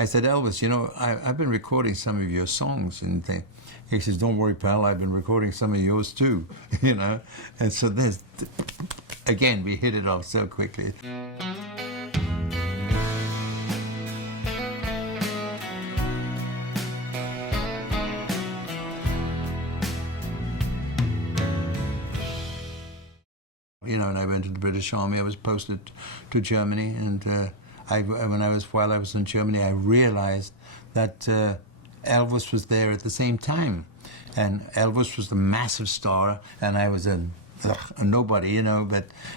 I said, Elvis, you know, I've been recording some of your songs. And he says, don't worry, pal, I've been recording some of yours too, you know. And so there's, again, we hit it off so quickly. You know, and I went to the British Army. I was posted to Germany, and while I was in Germany, I realized that Elvis was there at the same time, and Elvis was the massive star, and I was a nobody, you know.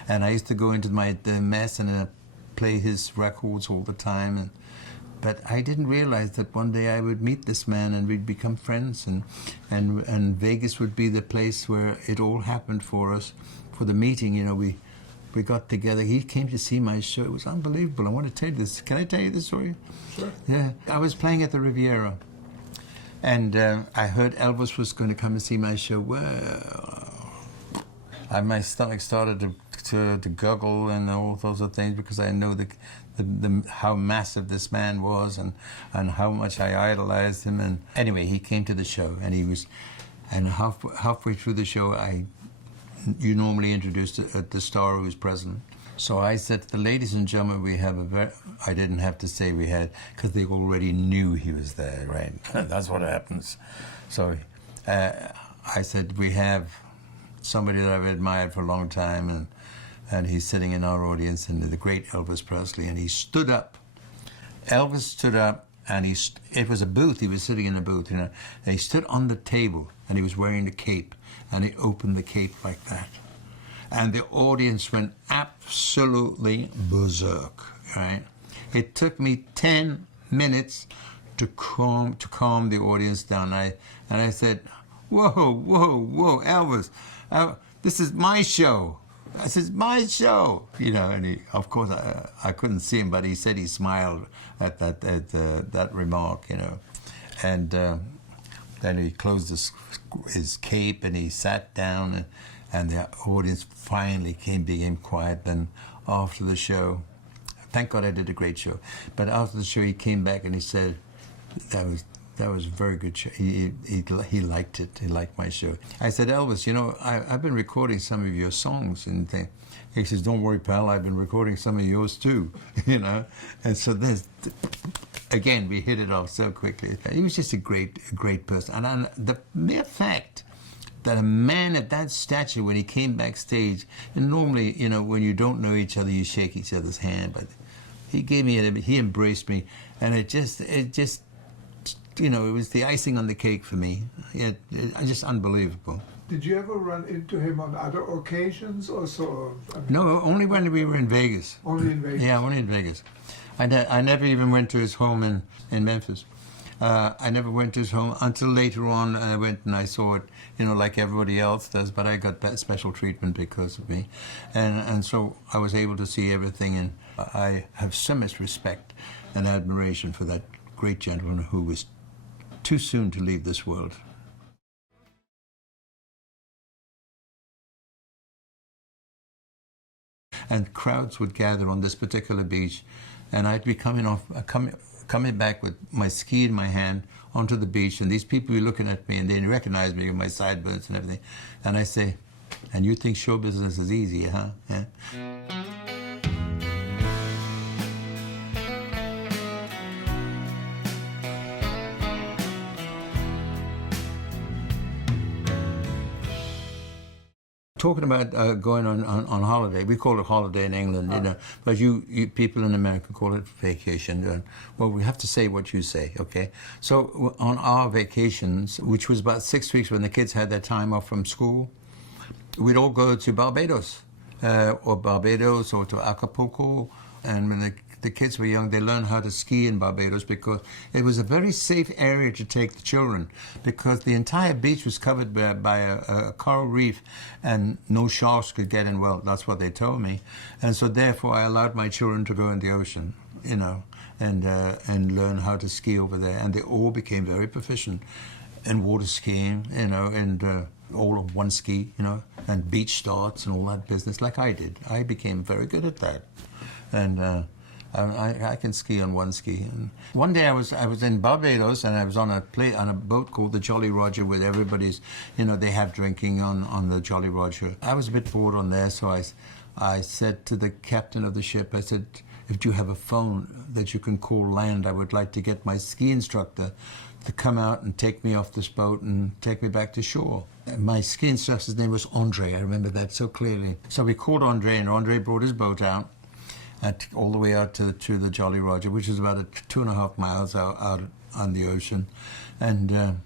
And I used to go into the mess and play his records all the time, but I didn't realize that one day I would meet this man and we'd become friends, and Vegas would be the place where it all happened for us. For the meeting, you know, we got together. He came to see my show. It was unbelievable. I want to tell you this. Can I tell you this story? Sure. Yeah. I was playing at the Riviera, and I heard Elvis was going to come and see my show. Well, my stomach started to gurgle and all those other things, because I know how massive this man was and how much I idolized him. And anyway, he came to the show, and halfway through the show, you normally introduce the star who is present. So I said to the ladies and gentlemen, we have I didn't have to say we had, because they already knew he was there, right? That's what happens. So I said, we have somebody that I've admired for a long time, and he's sitting in our audience, and the great Elvis Presley, and he stood up. Elvis stood up, and it was a booth. He was sitting in a booth, you know. And he stood on the table, and he was wearing the cape. And he opened the cape like that. And the audience went absolutely berserk, right? It took me 10 minutes to calm the audience down. And I said, whoa, whoa, whoa, Elvis, this is my show. I said, my show, you know. And of course, I couldn't see him, but he said he smiled at that remark, you know. And then he closed his cape and he sat down, and the audience finally became quiet. Then after the show, thank God I did a great show, but after the show he came back and he said, that was a very good show. He liked it. He liked my show. I said, Elvis, you know, I've been recording some of your songs. And he says, don't worry, pal, I've been recording some of yours too, you know. And so there's, again, we hit it off so quickly. He was just a great person. And the mere fact that a man at that stature, when he came backstage, and normally, you know, when you don't know each other, you shake each other's hand, but he embraced me, and it just, you know, it was the icing on the cake for me. Just unbelievable. Did you ever run into him on other occasions also? No, only when we were in Vegas. Only in Vegas? Yeah, only in Vegas. I never even went to his home in Memphis. I never went to his home until later on. I went and I saw it, you know, like everybody else does, but I got that special treatment because of me. And so I was able to see everything, and I have so much respect and admiration for that great gentleman who was too soon to leave this world. And crowds would gather on this particular beach, and I'd be coming back with my ski in my hand onto the beach, and these people were looking at me, and they recognized me with my sideburns and everything. And I say, and you think show business is easy, huh? Yeah. Talking about going on holiday, we call it holiday in England, you know, but you people in America call it vacation. Well, we have to say what you say, okay? So on our vacations, which was about 6 weeks when the kids had their time off from school, we'd all go to Barbados, or to Acapulco, and when the kids were young, they learned how to ski in Barbados because it was a very safe area to take the children, because the entire beach was covered by a coral reef and no sharks could get in. Well, that's what they told me. And so therefore I allowed my children to go in the ocean, you know, and learn how to ski over there. And they all became very proficient in water skiing, you know, and all of one ski, you know, and beach starts and all that business like I did. I became very good at that. And I can ski on one ski. And one day I was in Barbados, and I was on a boat called the Jolly Roger, where everybody's, they have drinking on the Jolly Roger. I was a bit bored on there, so I said to the captain of the ship, I said, if you have a phone that you can call land, I would like to get my ski instructor to come out and take me off this boat and take me back to shore. My ski instructor's name was Andre. I remember that so clearly. So we called Andre, and Andre brought his boat out all the way out to the Jolly Roger, which is about 2.5 miles out on the ocean. And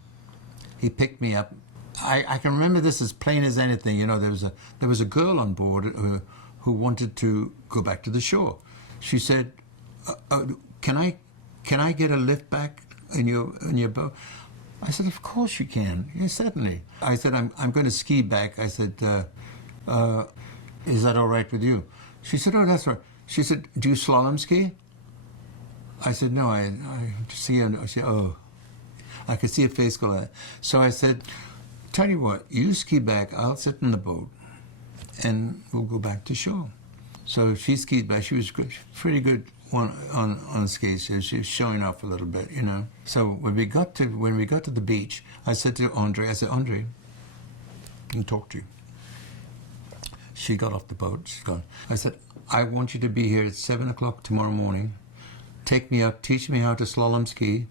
he picked me up. I can remember this as plain as anything. There was a girl on board who wanted to go back to the shore. She said, can I get a lift back in your boat? I said, of course you can. Yes, certainly. I said, I'm going to ski back. I said, is that all right with you? She said, oh, that's right. She said, do you slalom ski? I said, no, I ski. I said, oh. I could see her face go like that. So I said, tell you what, you ski back, I'll sit in the boat, and we'll go back to shore. So she skied back. She was good, pretty good on skis. She was showing off a little bit, So when we got to the beach, I said to Andre, Andre, I can talk to you. She got off the boat. She's gone. I said, I want you to be here at 7 o'clock tomorrow morning. Take me out, teach me how to slalom ski.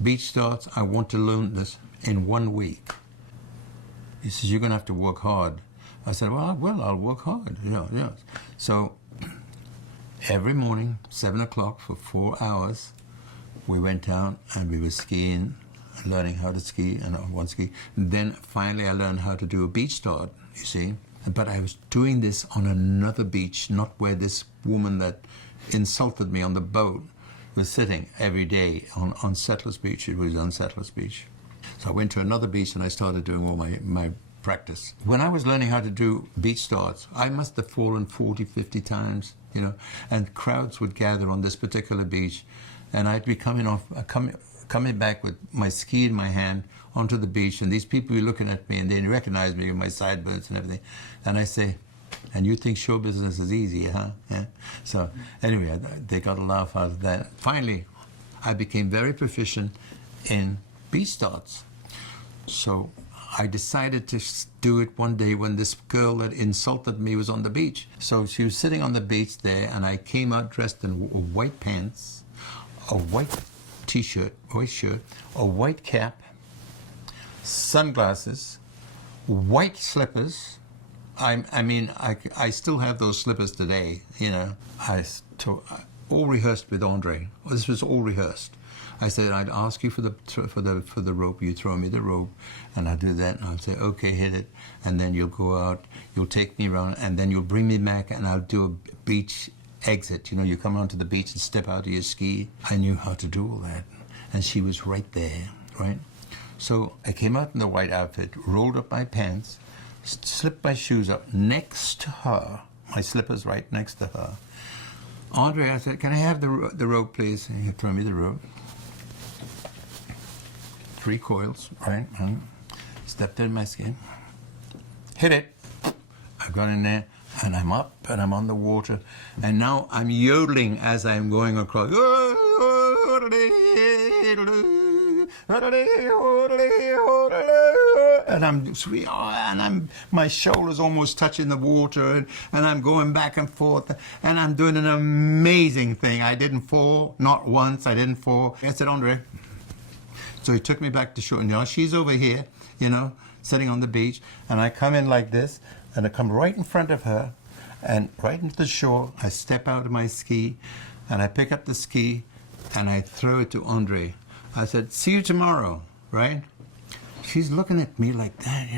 Beach starts. I want to learn this in 1 week. He says, you're going to have to work hard. I said, well, I'll work hard. So every morning, 7 o'clock for 4 hours, we went down and we were skiing, learning how to ski and on one ski. And then finally I learned how to do a beach start, you see. But I was doing this on another beach, not where this woman that insulted me on the boat was sitting every day on Settlers Beach. It was on Settlers Beach. So I went to another beach and I started doing all my practice. When I was learning how to do beach starts, I must have fallen 40, 50 times, and crowds would gather on this particular beach, and I'd be coming back with my ski in my hand onto the beach, and these people were looking at me, and they recognized me with my sideburns and everything, and I say, and you think show business is easy, huh? Yeah. So anyway, they got a laugh out of that. Finally, I became very proficient in beach starts. So I decided to do it one day when this girl that insulted me was on the beach. So she was sitting on the beach there, and I came out dressed in white pants, a white t-shirt, white shirt, a white cap, sunglasses, white slippers. I still have those slippers today, I all rehearsed with Andre. This was all rehearsed. I said, I'd ask you for the rope. You throw me the rope, and I'll do that. And I'll say, okay, hit it. And then you'll go out, you'll take me around, and then you'll bring me back, and I'll do a beach exit. You come onto the beach and step out of your ski. I knew how to do all that. And she was right there, right? So I came out in the white outfit, rolled up my pants, slipped my shoes up next to her, my slippers right next to her. Andre, I said, can I have the rope, please? And he threw me the rope. 3 coils, right? Stepped in my skin. Hit it. I got in there, and I'm up, and I'm on the water, and now I'm yodeling as I'm going across. And my shoulders almost touching the water, and I'm going back and forth, and I'm doing an amazing thing. I didn't fall, not once. I didn't fall. I said, Andre. So he took me back to shore. And now she's over here, sitting on the beach, and I come in like this, and I come right in front of her, and right into the shore. I step out of my ski, and I pick up the ski, and I throw it to Andre. I said, see you tomorrow, right? She's looking at me like that,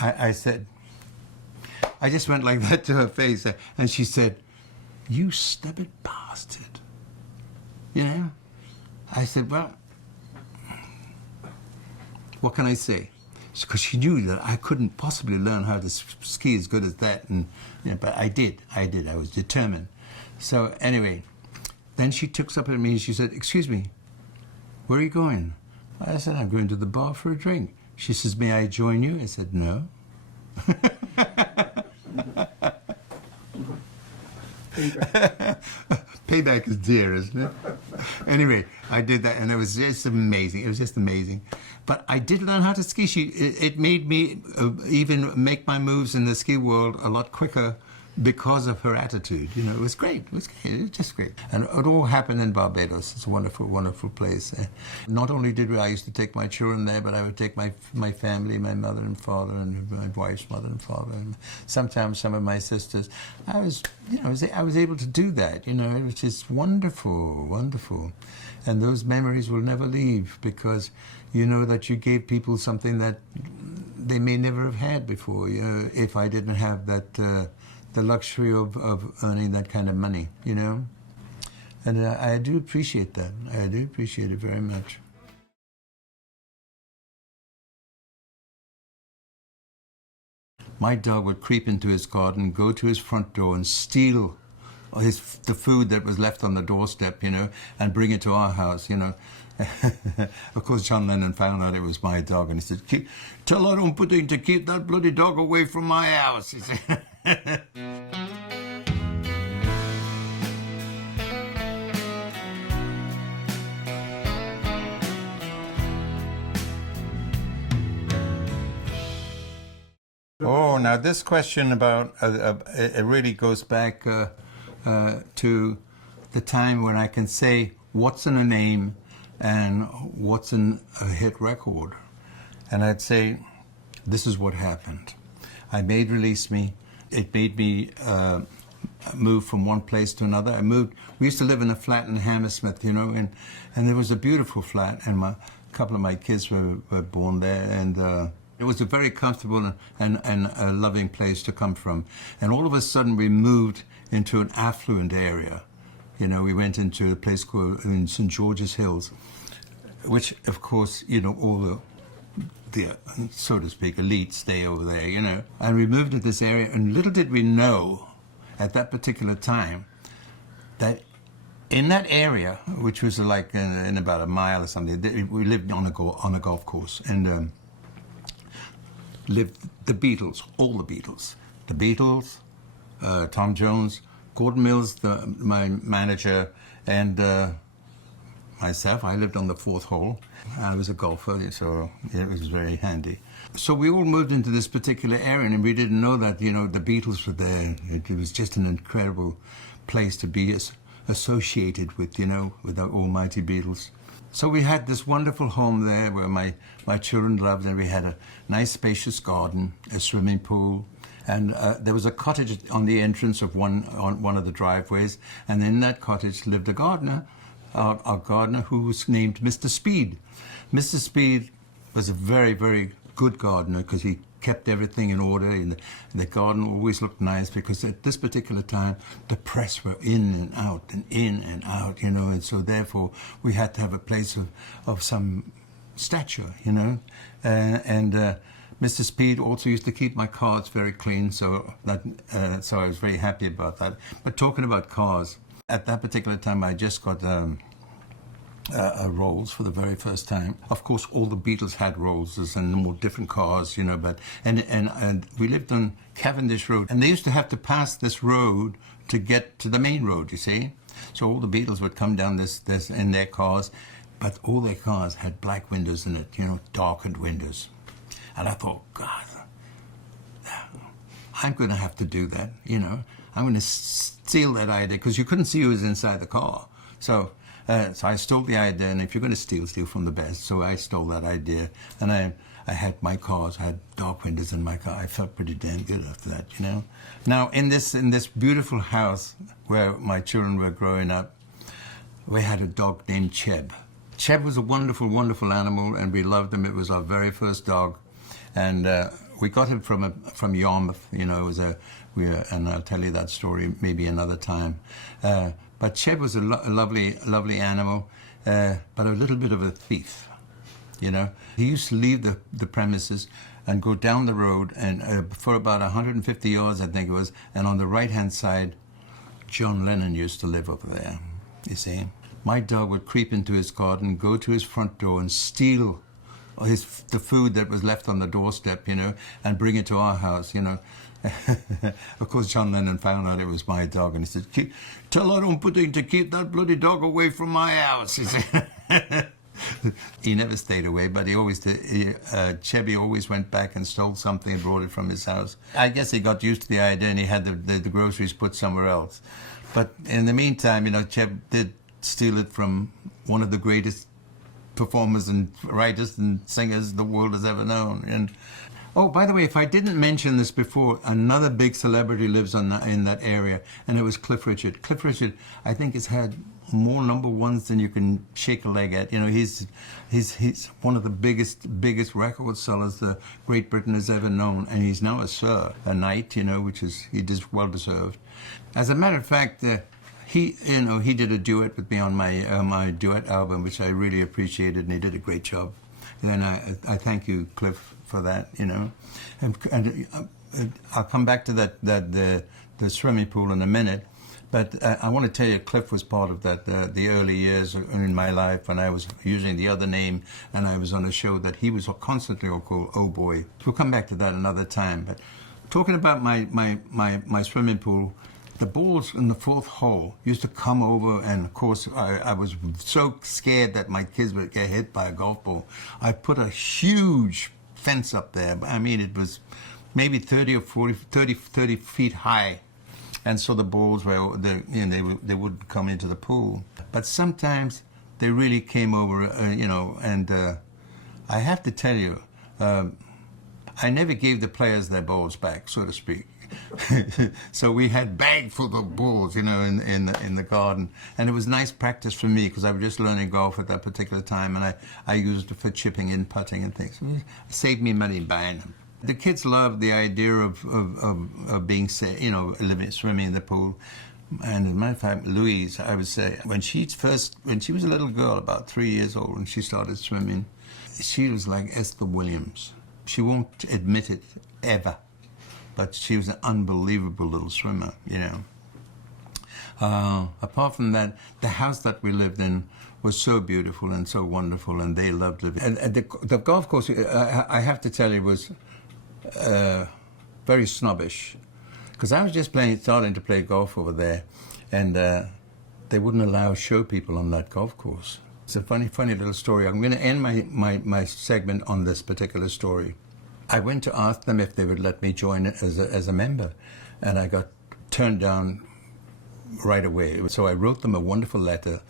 I said, I just went like that to her face, and she said, you stupid bastard. I said, well, what can I say? Because she knew that I couldn't possibly learn how to ski as good as that, but I did. I was determined. So anyway, then she took up at me and she said, excuse me, where are you going? I said, I'm going to the bar for a drink. She says, may I join you? I said, no. Payback. Payback is dear, isn't it? Anyway, I did that, and it was just amazing. It was just amazing. But I did learn how to ski. It made me even make my moves in the ski world a lot quicker because of her attitude. You know, it was great. It was great. It was just great. And it all happened in Barbados. It's a wonderful, wonderful place. Not only did I used to take my children there, but I would take my family, my mother and father, and my wife's mother and father, and sometimes some of my sisters. I was able to do that. You know, it was just wonderful, wonderful. And those memories will never leave, because you know that you gave people something that they may never have had before. You know, if I didn't have that. The luxury of earning that kind of money, you know? And I do appreciate that. I do appreciate it very much. My dog would creep into his garden, go to his front door and steal the food that was left on the doorstep, you know, and bring it to our house, you know. Of course, John Lennon found out it was my dog, and he said, "Tell Humperdinck to keep that bloody dog away from my house," he said. Oh, now this question about it really goes back to the time when I can say what's in a name and what's in a hit record. And I'd say, this is what happened. I made Release Me. It made me move from one place to another. We used to live in a flat in Hammersmith, you know, and there was a beautiful flat, and a couple of my kids were born there, and it was a very comfortable and a loving place to come from. And all of a sudden we moved into an affluent area. You know, we went into a place called in St. George's Hills, which, of course, you know, all the so to speak, elites stay over there, you know. And we moved to this area, and little did we know at that particular time that in that area, which was like in about a mile or something, we lived on a golf course, and lived the Beatles, all the Beatles. The Beatles, Tom Jones, Gordon Mills, my manager, and myself. I lived on the fourth hole. I was a golfer, so it was very handy. So we all moved into this particular area, and we didn't know that, you know, the Beatles were there. It was just an incredible place to be associated with, you know, with the almighty Beatles. So we had this wonderful home there where my children loved, and we had a nice spacious garden, a swimming pool, and there was a cottage on the entrance of one of the driveways, and in that cottage lived a gardener, our gardener, who was named Mr. Speed. Mr. Speed was a very, very good gardener because he kept everything in order, and the garden always looked nice, because at this particular time the press were in and out and in and out, you know, and so therefore we had to have a place of some stature, you know, and Mr. Speed also used to keep my cars very clean, so I was very happy about that. But talking about cars, at that particular time I just got a Rolls for the very first time. Of course, all the Beatles had Rollses and more different cars, you know. But and we lived on Cavendish Road, and they used to have to pass this road to get to the main road. You see, so all the Beatles would come down this in their cars, but all their cars had black windows in it, you know, darkened windows. And I thought, God, I'm going to have to do that, you know. I'm going to steal that idea, because you couldn't see who was inside the car. So I stole the idea, and if you're going to steal from the best. So I stole that idea, and I had my cars, I had dark windows in my car. I felt pretty damn good after that, you know. Now, in this beautiful house where my children were growing up, we had a dog named Cheb. Cheb was a wonderful, wonderful animal, and we loved him. It was our very first dog, and we got him from Yarmouth. You know, it was and I'll tell you that story maybe another time. But Cheb was a lovely animal, but a little bit of a thief, you know. He used to leave the premises and go down the road, and for about 150 yards, I think it was, and on the right-hand side, John Lennon used to live over there, you see. My dog would creep into his garden, go to his front door and steal the food that was left on the doorstep, you know, and bring it to our house, you know. Of course, John Lennon found out it was my dog, and he said, "Tell her Humperdinck to keep that bloody dog away from my house," he said. He never stayed away, but he always did. Chevy always went back and stole something and brought it from his house. I guess he got used to the idea, and he had the groceries put somewhere else. But in the meantime, you know, Chev did steal it from one of the greatest performers and writers and singers the world has ever known. And oh, by the way, if I didn't mention this before, another big celebrity lives in that area, and it was Cliff Richard. Cliff Richard, I think, has had more #1s than you can shake a leg at. You know, he's one of the biggest record sellers that Great Britain has ever known, and he's now a knight, you know, which is well deserved. As a matter of fact, he did a duet with me on my duet album, which I really appreciated, and he did a great job. And I thank you, Cliff, for that. You know, and I'll come back to the swimming pool in a minute. But I want to tell you, Cliff was part of that the early years in my life when I was using the other name, and I was on a show that he was constantly called Oh Boy. We'll come back to that another time. But talking about my swimming pool. The balls in the 4th hole used to come over, and of course I was so scared that my kids would get hit by a golf ball. I put a huge fence up there. I mean, it was maybe 30 feet high, and so the balls they would come into the pool. But sometimes they really came over, you know. And I have to tell you, I never gave the players their balls back, so to speak. So we had bag full of balls, you know, in the garden, and it was nice practice for me because I was just learning golf at that particular time, and I used it for chipping and putting and things. It saved me money buying them. The kids loved the idea of being, you know, swimming in the pool. And as a matter of fact, Louise, I would say, when she was a little girl, about 3 years old, and she started swimming, she was like Esther Williams. She won't admit it ever. But she was an unbelievable little swimmer, you know. Apart from that, the house that we lived in was so beautiful and so wonderful, and they loved living. And the golf course, I have to tell you, was very snobbish. Because I was just starting to play golf over there, and they wouldn't allow show people on that golf course. It's a funny little story. I'm going to end my segment on this particular story. I went to ask them if they would let me join as a member, and I got turned down right away. So I wrote them a wonderful letter,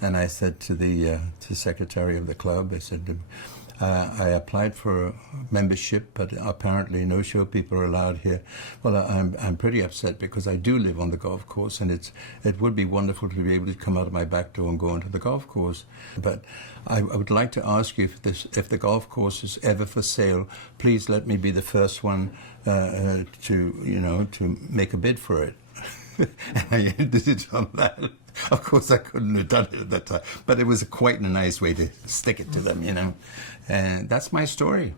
and I said to the secretary of the club, I said, I applied for membership, but apparently no show people are allowed here. Well, I'm pretty upset because I do live on the golf course, and it would be wonderful to be able to come out of my back door and go onto the golf course. But I would like to ask you if the golf course is ever for sale, please let me be the first one to make a bid for it. And I ended it on that. Of course, I couldn't have done it at that time, but it was quite a nice way to stick it to them, you know. And that's my story.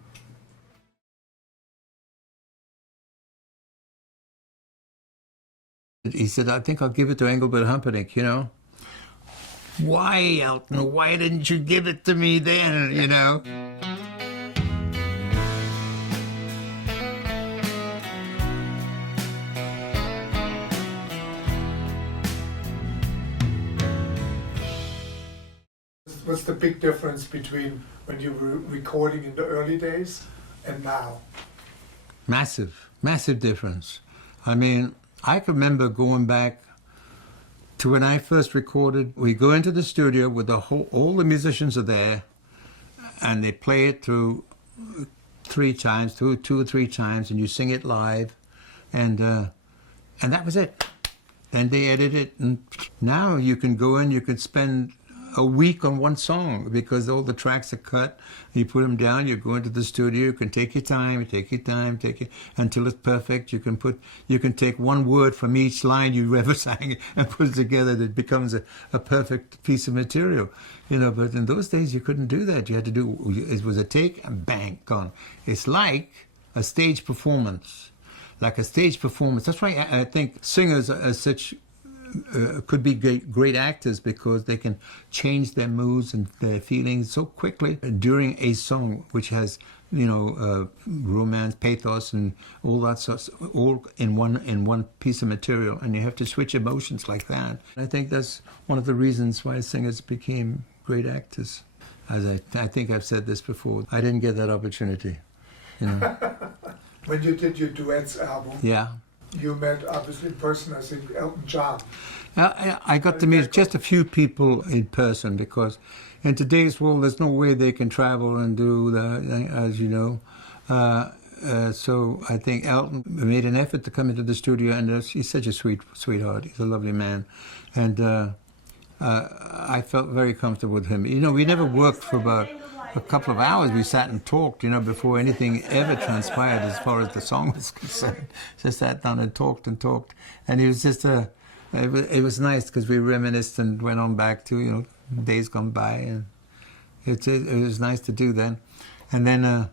He said, I think I'll give it to Engelbert Humperdinck, you know. Why, Elton? Why didn't you give it to me then, you know? What's the big difference between when you were recording in the early days and now? Massive difference. I mean, I can remember going back to when I first recorded. We go into the studio with all the musicians are there, and they play it through two or three times, and you sing it live, and that was it. And they edit it, and now you can go in, you can spend a week on one song because all the tracks are cut. You put them down, you go into the studio, you can take your time, until it's perfect. You can take one word from each line you ever sang and put it together. That becomes a perfect piece of material, you know. But in those days you couldn't do that. You had to do, it was a take and bang, gone. It's like a stage performance. That's why I think singers are such could be great actors, because they can change their moods and their feelings so quickly during a song which has romance, pathos, and all that sort, all in one piece of material, and you have to switch emotions like that. I think that's one of the reasons why singers became great actors. As I think I've said this before, I didn't get that opportunity. When you did your duets album, Yeah. you met obviously in person, I think, Elton John. I got to meet just a few people in person because in today's world there's no way they can travel and do that, as you know. So I think Elton made an effort to come into the studio, and he's such a sweetheart. He's a lovely man. And I felt very comfortable with him. We never worked for about a couple of hours. We sat and talked, before anything ever transpired as far as the song was concerned. Just sat down and talked. And it was just it was nice because we reminisced and went on back to, days gone by. And it was nice to do that. And then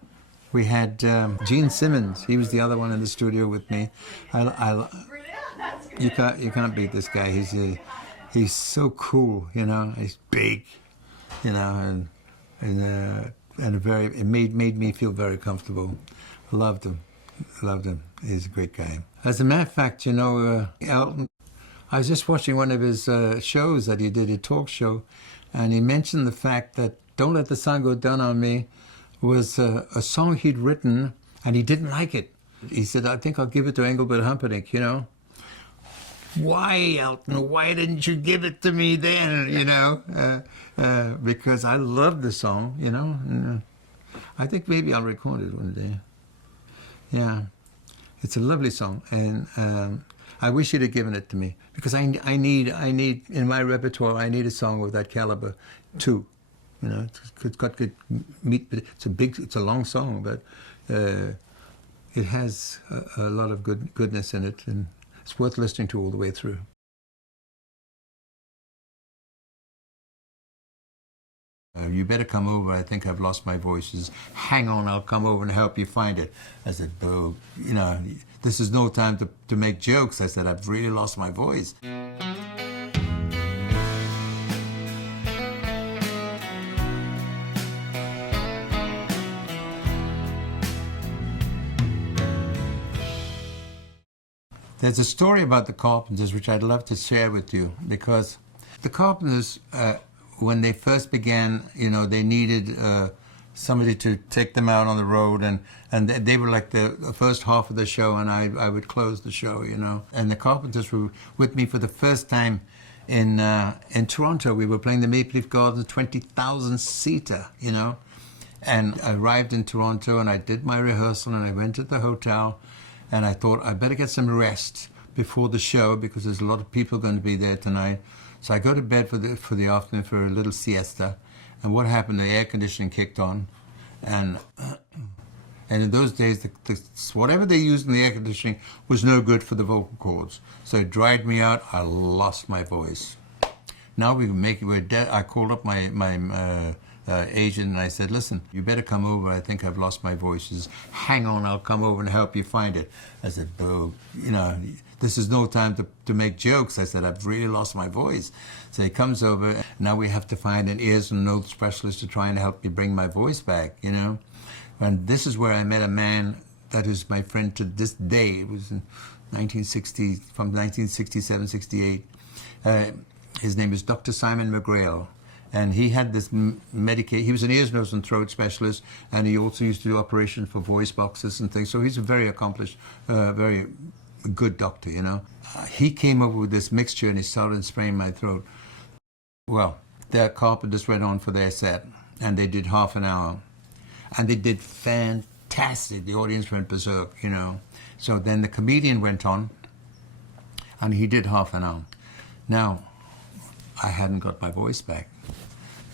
we had Gene Simmons. He was the other one in the studio with me. You can't beat this guy. He's so cool, He's big, and it made me feel very comfortable. I loved him. He's a great guy. As a matter of fact, Elton, I was just watching one of his shows that he did, a talk show, and he mentioned the fact that "Don't Let the Sun Go Down on Me" was a song he'd written, and he didn't like it. He said, "I think I'll give it to Engelbert Humperdinck," Why, Elton? Why didn't you give it to me then? Because I love the song. And, I think maybe I'll record it one day. Yeah, it's a lovely song, and I wish you'd have given it to me because I need in my repertoire. I need a song of that caliber too. It's got good meat. It's a long song, but it has a lot of goodness in it, and it's worth listening to all the way through. You better come over. I think I've lost my voice. He says, "Hang on, I'll come over and help you find it." I said, "Boo, this is no time to make jokes." I said, "I've really lost my voice." There's a story about the Carpenters which I'd love to share with you, because the Carpenters, when they first began, they needed somebody to take them out on the road, and they were like the first half of the show, and I would close the show, And the Carpenters were with me for the first time in Toronto. We were playing the Maple Leaf Gardens 20,000-seater, And I arrived in Toronto, and I did my rehearsal, and I went to the hotel, and I thought I better get some rest before the show because there's a lot of people going to be there tonight. So I go to bed for the afternoon for a little siesta. And what happened? The air conditioning kicked on, and in those days, whatever they used in the air conditioning was no good for the vocal cords. So it dried me out. I lost my voice. Now I called up my agent and I said, "Listen, you better come over. I think I've lost my voice." He says, "Hang on, I'll come over and help you find it." I said, "Boo, this is no time to make jokes." I said, "I've really lost my voice." So he comes over. Now we have to find an ears and nose specialist to try and help me bring my voice back, And this is where I met a man that is my friend to this day. It was in 1967, 68. His name is Dr. Simon McGrail. And he had this medication. He was an ears, nose, and throat specialist, and he also used to do operations for voice boxes and things. So he's a very accomplished, very good doctor, He came up with this mixture, and he started spraying my throat. Well, the Carpenters went on for their set, and they did half an hour. And they did fantastic. The audience went berserk, So then the comedian went on, and he did half an hour. Now, I hadn't got my voice back.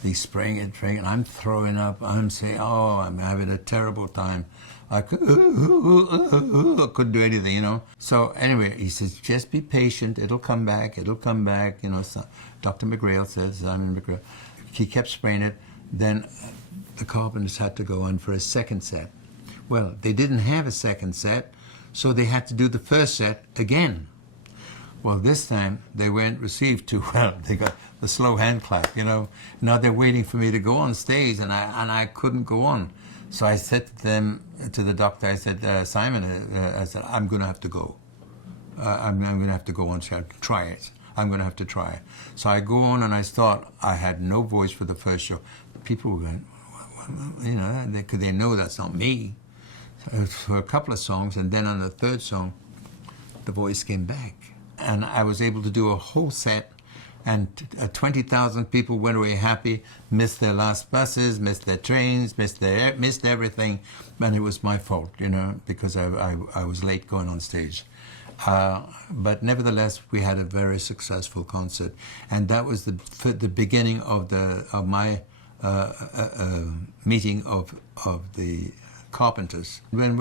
He's spraying it, and I'm throwing up. I'm saying, I'm having a terrible time. I couldn't do anything, So anyway, he says, "Just be patient. It'll come back. So Dr. McGrail says, Simon McGrail. He kept spraying it. Then the Carpenters had to go on for a second set. Well, they didn't have a second set, so they had to do the first set again. Well, this time they weren't received too well. They got the slow hand clap, Now they're waiting for me to go on stage, and I couldn't go on. So I said to the doctor, I said, Simon, I said, I'm going to have to go. I'm going to have to go and try it. I'm going to have to try it. So I go on and I start. I had no voice for the first show. People were going, you know, they know that's not me. So for a couple of songs, and then on the third song, the voice came back. And I was able to do a whole set, and 20,000 people went away happy, missed their last buses, missed their trains, missed everything. And it was my fault, you know, because I was late going on stage. But nevertheless, we had a very successful concert, and that was the beginning of my meeting of the Carpenters. When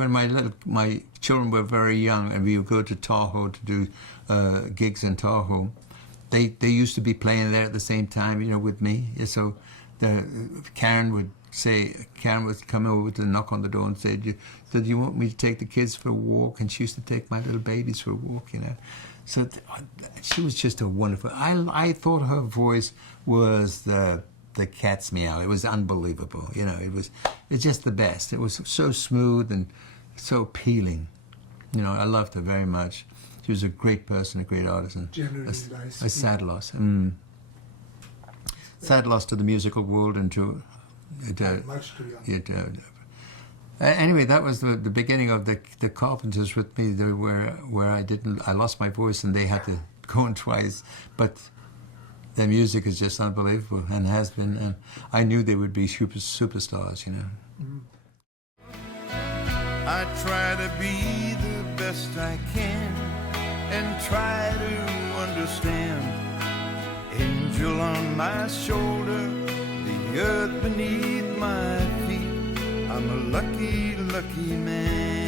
my children were very young, and we would go to Tahoe to do gigs in Tahoe, they used to be playing there at the same time, you know, with me. So Karen would come over to knock on the door and say, do you want me to take the kids for a walk? And she used to take my little babies for a walk, you know. So she was just a wonderful. I thought her voice was the cat's meow. It was unbelievable, you know. It's just the best. It was so smooth and so appealing. You know, I loved her very much. She was a great person, a great artist, and Generally nice. a sad loss. Sad loss to the musical world and to Much too young. Anyway, that was the beginning of the Carpenters with me, where I lost my voice and they had to go on twice. But their music is just unbelievable and has been. And I knew they would be superstars, you know. I try to be the best I can and try to understand. Angel on my shoulder, the earth beneath my feet. I'm a lucky, lucky man.